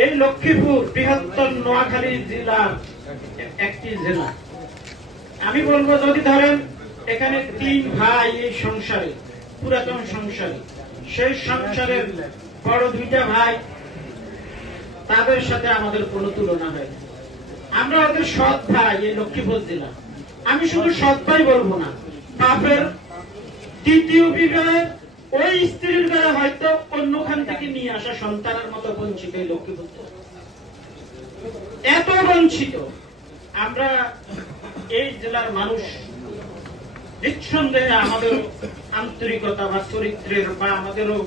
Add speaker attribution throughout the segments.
Speaker 1: এই লক্ষ্মীপুর বৃহত্তর নোয়াখালী জেলার একটি জেলা। আমি বলব, যদি ধরেন এখানে তিন ভাই এই সংসারে, পুরাতন সংসারে, সেই সংসারের বড় দুইটা ভাই, তাদের সাথে আমাদের কোনো তুলনা হয় আমরা ওদের সৎ ভাই এই লক্ষ্মীপুর জেলা। আমি শুধু সৎ ভাই বলব না, বাপের দ্বিতীয় বিবাহে ওই স্ত্রীর গায়ে হয়তো অন্যখান থেকে নিয়ে আসা সন্তানের মতো বঞ্চিত এই লক্ষ্মীপুর জেলা। এত বঞ্চিত, আমরা এই জেলার মানুষ নিঃসন্দেহে আমাদের আন্তরিকতা বা চরিত্রের বা আমাদেরও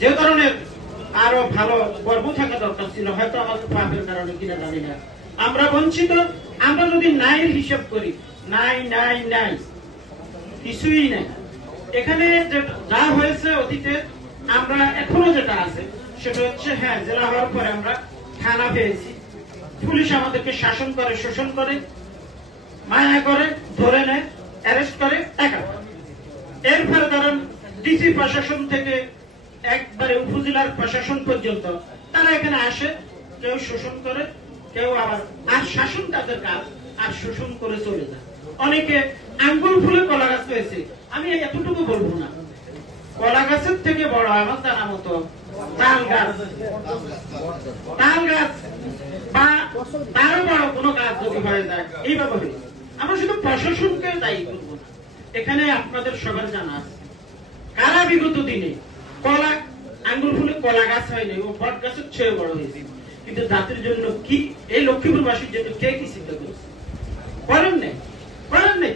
Speaker 1: যে ধরনের আরও ভালো গর্ব থাকা দরকার ছিল, হয়তো আমাদের পাপের কারণে কিনা জানি না আমরা বঞ্চিত, আমরা যদি নাইয়ের হিসাব করি, নাই নাই নাই, কিছুই নাই এখানে যা হয়েছে অতীতে, আমরা এখনও যেটা আছে, সেটা হচ্ছে হ্যাঁ জেলা হওয়ার পরে আমরা থানা পেয়েছি। পুলিশ আমাদেরকে শাসন করে, শোষণ করে, মায়া করে, ধরে নেয়, অ্যারেস্ট করে টাকা এরপরে ধরেন ডিসি প্রশাসন থেকে একবারে উপজেলার প্রশাসন পর্যন্ত, তারা এখানে আসে, কেউ শোষণ করে, কেউ আবার, আর শাসন তাদের কাজ, আর শোষণ করে চলে যায়। অনেকে আঙ্গুল ফুলে কলা হয়েছে। আমি এতটুকু বলব না। কলা গাছের থেকে বড় আমার জানা মতো তাল গাছ। তাল গাছ বা তারও বড় কোনো গাছ যদি হয়ে যায় এইভাবে আমরা শুধু প্রশাসনকে দায়ী করব এখানে আপনাদের সবার জানা আছে। কারা বিগত দিনে কলা আঙ্গুল ফুলে কলা গাছ হয়নি ও বট গাছের চেয়ে বড় হয়েছে? কিন্তু জাতির জন্য কি এই লক্ষ্মীপুরবাসীর জন্য কে কি চিন্তা করেছে? করেন নাই? করেন নাই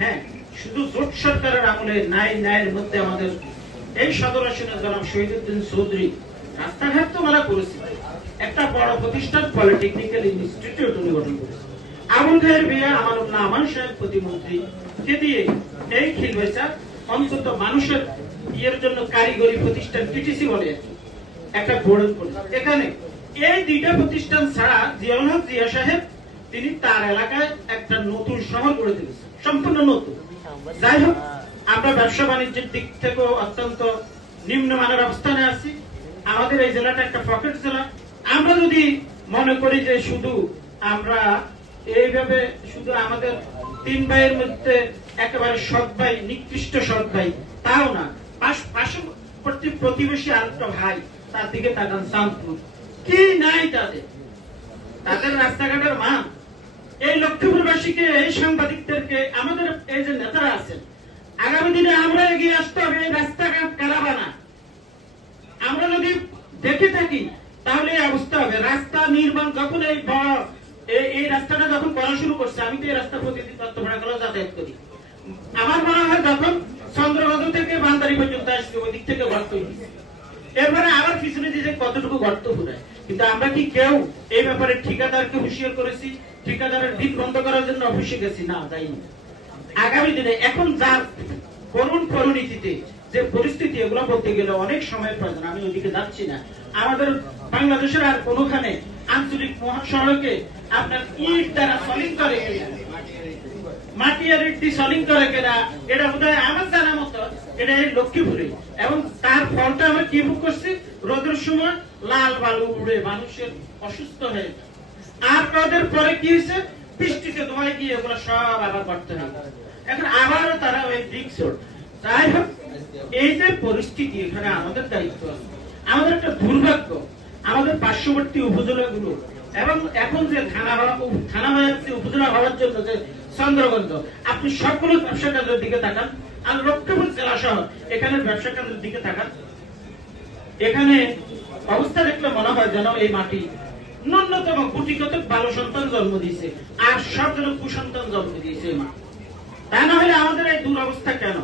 Speaker 1: হ্যাঁ। শুধু জোট সরকারের আমলে নাই ন্যায়ের মধ্যে আমাদের এই সদর আসনের জনাব শহীদুদ্দিন চৌধুরী রাস্তাঘাট তো মারা করেছে একটা বড় প্রতিষ্ঠান পলিটেকনিক্যাল ইনস্টিটিউট উনি গঠন করেছে। আবুল খায়ের আমার আমান সাহেব প্রতিমন্ত্রী কে দিয়ে এই অন্তত মানুষের ইয়ের জন্য কারিগরি প্রতিষ্ঠান টিটিসি বলে একটা এখানে এই দুইটা প্রতিষ্ঠান ছাড়া জিয়াউল জিয়া সাহেব তিনি তার এলাকায় একটা নতুন শহর গড়ে তুলেছেন, সম্পূর্ণ নতুন। যাই হোক, আমরা ব্যবসা বাণিজ্যের দিক থেকেও অত্যন্ত নিম্নমানের অবস্থানে আছি। আমাদের এই জেলাটা একটা পকেট জেলা। আমরা যদি মনে করি যে শুধু আমরা এইভাবে শুধু আমাদের তিন ভাইয়ের মধ্যে একেবারে সৎ ভাই, নিকৃষ্ট সৎ ভাই, তাও না। পার্শ্ববর্তী প্রতিবেশী আরেকটা ভাই, তার দিকে তাকান শান্তপুর কি নাই তাদের? তাদের রাস্তাঘাটের মান। এই লক্ষ্মীপুরবাসীকে এই সাংবাদিকদেরকে, আমাদের এই যে নেতারা আছেন, আগামী দিনে আমরা এগিয়ে আসতে হবে, এই রাস্তাঘাট কারাবানা আমরা যদি দেখে থাকি, তাহলে এই অবস্থা হবে। রাস্তা নির্মাণ, যখন এই এই- রাস্তাটা যখন করা শুরু করছে, আমি তো এই রাস্তা প্রতিদিন তত্ত্বভাড়া করে যাতায়াত করি। আমার মনে হয় যখন চন্দ্রগঞ্জ থেকে বান্দারি পর্যন্ত আসছে ওই দিক থেকে গর্ত হয়েছে। এরপরে আবার পিছনে দিয়ে কতটুকু গর্ত ফুরায় কিন্তু আমরা কি কেউ এই ব্যাপারে ঠিকাদারকে হুঁশিয়ার করেছি? ঠিকাদারের ভিত বন্ধ করার জন্য অফিসে গেছি? না যাইনি। আগামী দিনে এখন যার করুণ পরিণতিতে যে পরিস্থিতি এগুলো বলতে গেলে অনেক সময় প্রয়োজন। আমি ওইদিকে যাচ্ছি না। আমাদের বাংলাদেশের আর কোনোখানে আঞ্চলিক মহাসড়কে আপনার ইট দ্বারা সলিং করে কেনা, মাটি আর ইট দিয়ে সলিং করে কেনা? এটা বোধ হয় আমার জানা এটা লক্ষ্মীপুরে। এবং তার ফলটা আমরা কি ভোগ করছি? রোদের সময় লাল বালু উড়ে মানুষের অসুস্থ হয়ে আর রোদের পরে কি হয়েছে? বৃষ্টিতে ধোয়ায় গিয়ে এগুলো সব আবার করতে হবে এখন আবারও তারা ওই ব্রিক্স যাই হোক, এই যে পরিস্থিতি এখানে আমাদের দায়িত্ব। আমাদের একটা দুর্ভাগ্য। আমাদের পার্শ্ববর্তী উপজেলাগুলো এবং এখন যে থানা থানা হয়ে উপজেলা হওয়ার জন্য যে চন্দ্রগঞ্জ, আপনি সবগুলো ব্যবসা কেন্দ্রের দিকে তাকান। আর লক্ষ্মীপুর জেলা শহর। এখানে ব্যবসা কেন্দ্রের দিকে তাকান। এখানে অবস্থা দেখলে মনে হয় যেন এই মাটি ন্যূনতম গুটিগত ভালো সন্তান জন্ম দিয়েছে। আর সব যেন কুসন্তান জন্ম দিয়েছে মা তা না হলে আমাদের এই দুরবস্থা কেন?